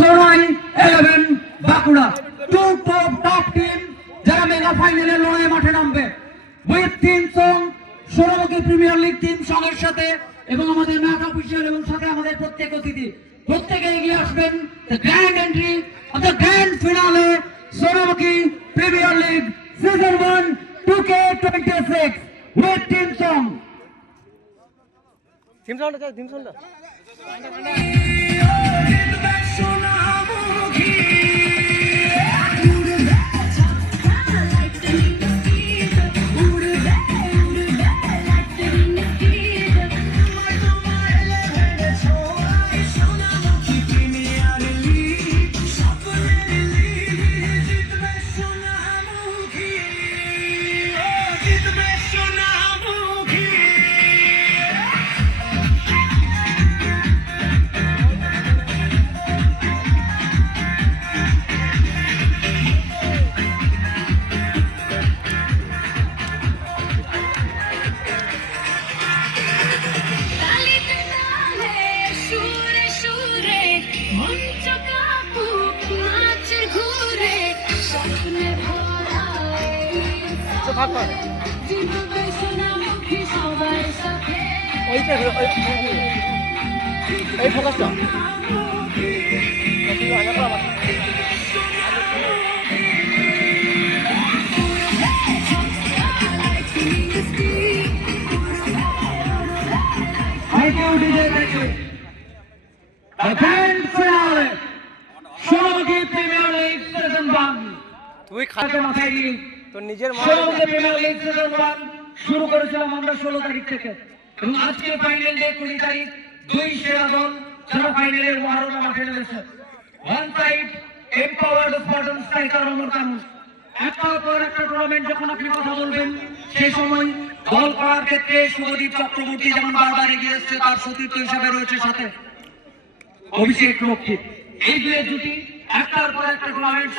Sonai 11 Bankura. Two top team যারা mega ফাইনালে লড়াই মাঠে নামবে উইথ টিম সং সোনামুখী প্রিমিয়ার লিগ টিম সঙ্গের সাথে এবং আমাদের ম্যাচ অফিসিয়াল এবং সাথে আমাদের প্রত্যেক অতিথি প্রত্যেকে এগিয়ে আসবেন। The grand entry of the grand finale Sonamukhi Premier league season 1 2K26 with team song. Theme সাউন্ডটা এই ফোকাসটা সোনামুখী প্রিমিয়ার লিগ সিজন 1 তুই খাতে মাথায় নিয়ে তোর নিজের সোনামুখী প্রিমিয়ার লিগ সিজন 1 শুরু করেছিলাম আমরা 16 তারিখ থেকে এবং আজকে ফাইনাল ডে 20 তারিখ। দুই সেরা দল যারা ফাইনালের মহারণা মাঠে নেমেছে। One side empowered Spartan striker Omar Kanus. একটার পর একটা টুর্নামেন্ট যখন আপনি কথা বলবেন সেই সময় দল করার ক্ষেত্রে শুভদীপ চক্রবর্তী যেমন বারবার এগিয়ে এসছে তার সতীর্থ হিসাবে রয়েছে সাথে অভিষেক রক্ষিত। এই দুই জুটি একটার পর একটা টুর্নামেন্ট